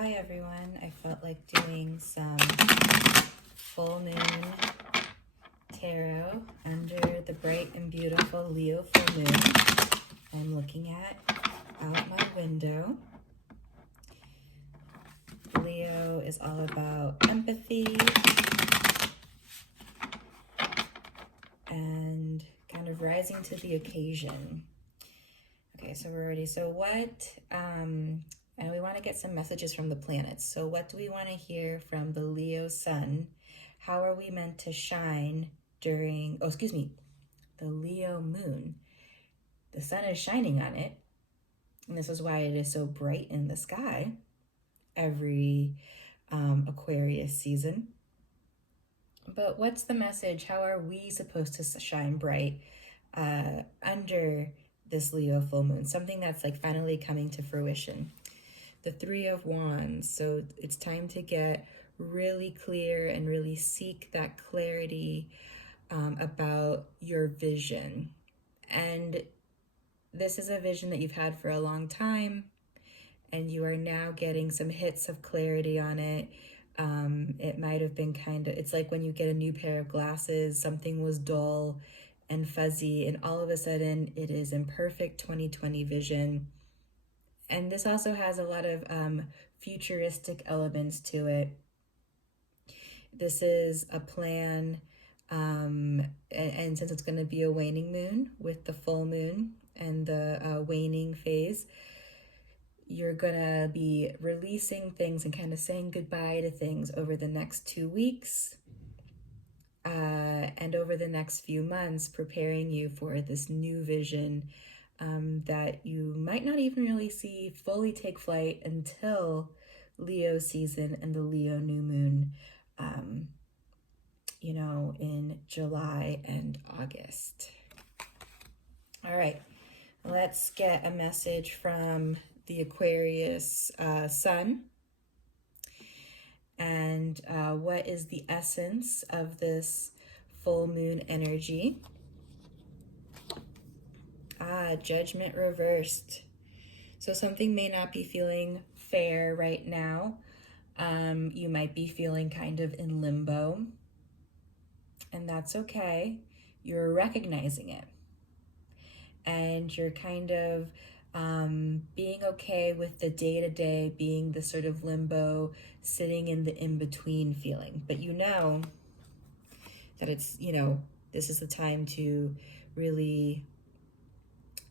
Hi everyone, I felt like doing some full moon tarot under the bright and beautiful Leo full moon. I'm looking out my window. Leo is all about empathy and kind of rising to the occasion. Okay, so we're ready. So and we want to get some messages from the planets. So what do we want to hear from the Leo sun? How are we meant to shine during, the Leo moon? The sun is shining on it, and this is why it is so bright in the sky every Aquarius season. But what's the message? How are we supposed to shine bright under this Leo full moon? Something that's like finally coming to fruition. The Three of Wands. So it's time to get really clear and really seek that clarity about your vision. And this is a vision that you've had for a long time, and you are now getting some hits of clarity on it. It might have been it's like when you get a new pair of glasses, something was dull and fuzzy, and all of a sudden it is in perfect 20/20 vision. And this also has a lot of futuristic elements to it. This is a plan, and since it's going to be a waning moon with the full moon and the waning phase, you're going to be releasing things and kind of saying goodbye to things over the next 2 weeks and over the next few months, preparing you for this new vision that you might not even really see fully take flight until Leo season and the Leo new moon, in July and August. All right, let's get a message from the Aquarius sun. And what is the essence of this full moon energy? Judgment reversed. So something may not be feeling fair right now. You might be feeling kind of in limbo, and that's okay. You're recognizing it, and you're kind of being okay with the day-to-day being the sort of limbo, sitting in the in-between feeling. But you know that it's, this is the time to really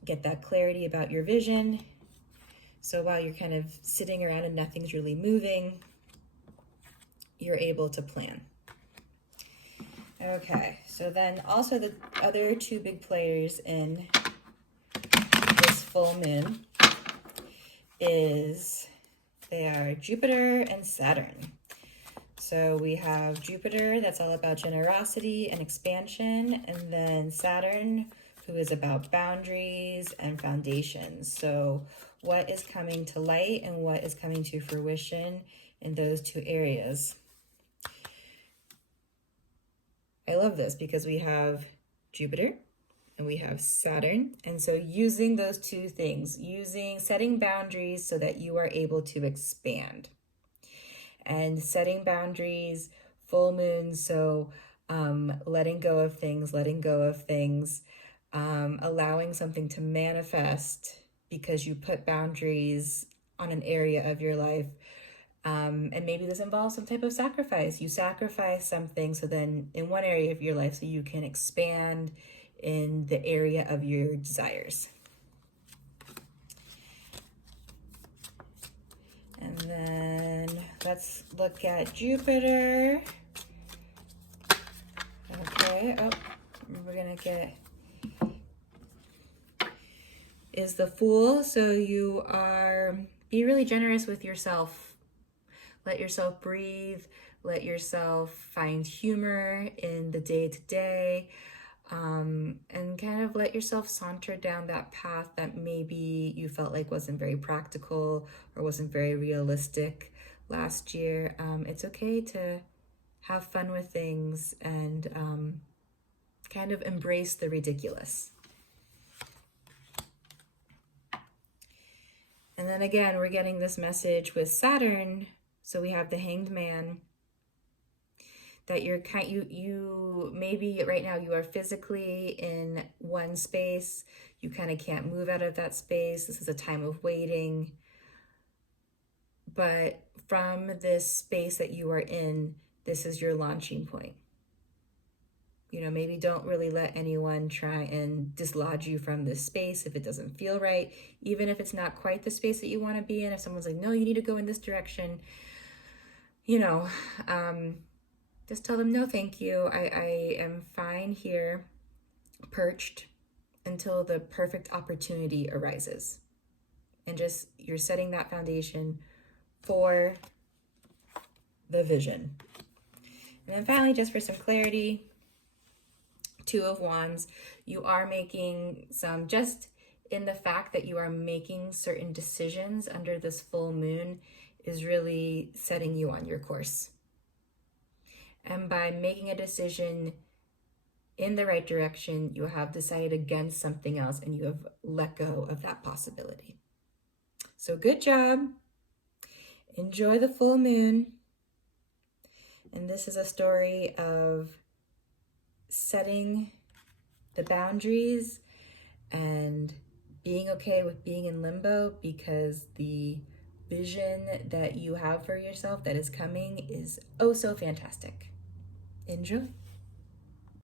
get that clarity about your vision. So while you're kind of sitting around and nothing's really moving, you're able to plan. Okay, so then also the other two big players in this full moon they are Jupiter and Saturn. So we have Jupiter, that's all about generosity and expansion, and then Saturn, who is about boundaries and foundations. So what is coming to light and what is coming to fruition in those two areas? I love this because we have Jupiter and we have Saturn. And so using those two things, setting boundaries so that you are able to expand. And setting boundaries, full moon, so letting go of things, allowing something to manifest because you put boundaries on an area of your life. And maybe this involves some type of sacrifice. You sacrifice something so then in one area of your life so you can expand in the area of your desires. And then let's look at Jupiter. Okay, we're gonna get is the Fool. So be really generous with yourself. Let yourself breathe. Let yourself find humor in the day-to-day. And kind of let yourself saunter down that path that maybe you felt like wasn't very practical or wasn't very realistic last year. It's okay to have fun with things and kind of embrace the ridiculous. And then again, we're getting this message with Saturn. So we have the Hanged Man, that you maybe right now you are physically in one space. You kind of can't move out of that space. This is a time of waiting. But from this space that you are in, this is your launching point. You know, maybe don't really let anyone try and dislodge you from this space if it doesn't feel right, even if it's not quite the space that you want to be in. If someone's like, no, you need to go in this direction, you know, just tell them, no, thank you. I am fine here, perched, until the perfect opportunity arises. And just, you're setting that foundation for the vision. And then finally, just for some clarity, Two of Wands, you are making some, just in the fact that you are making certain decisions under this full moon is really setting you on your course. And by making a decision in the right direction, you have decided against something else and you have let go of that possibility. So good job. Enjoy the full moon. And this is a story of setting the boundaries and being okay with being in limbo, because the vision that you have for yourself that is coming is oh so fantastic. Enjoy.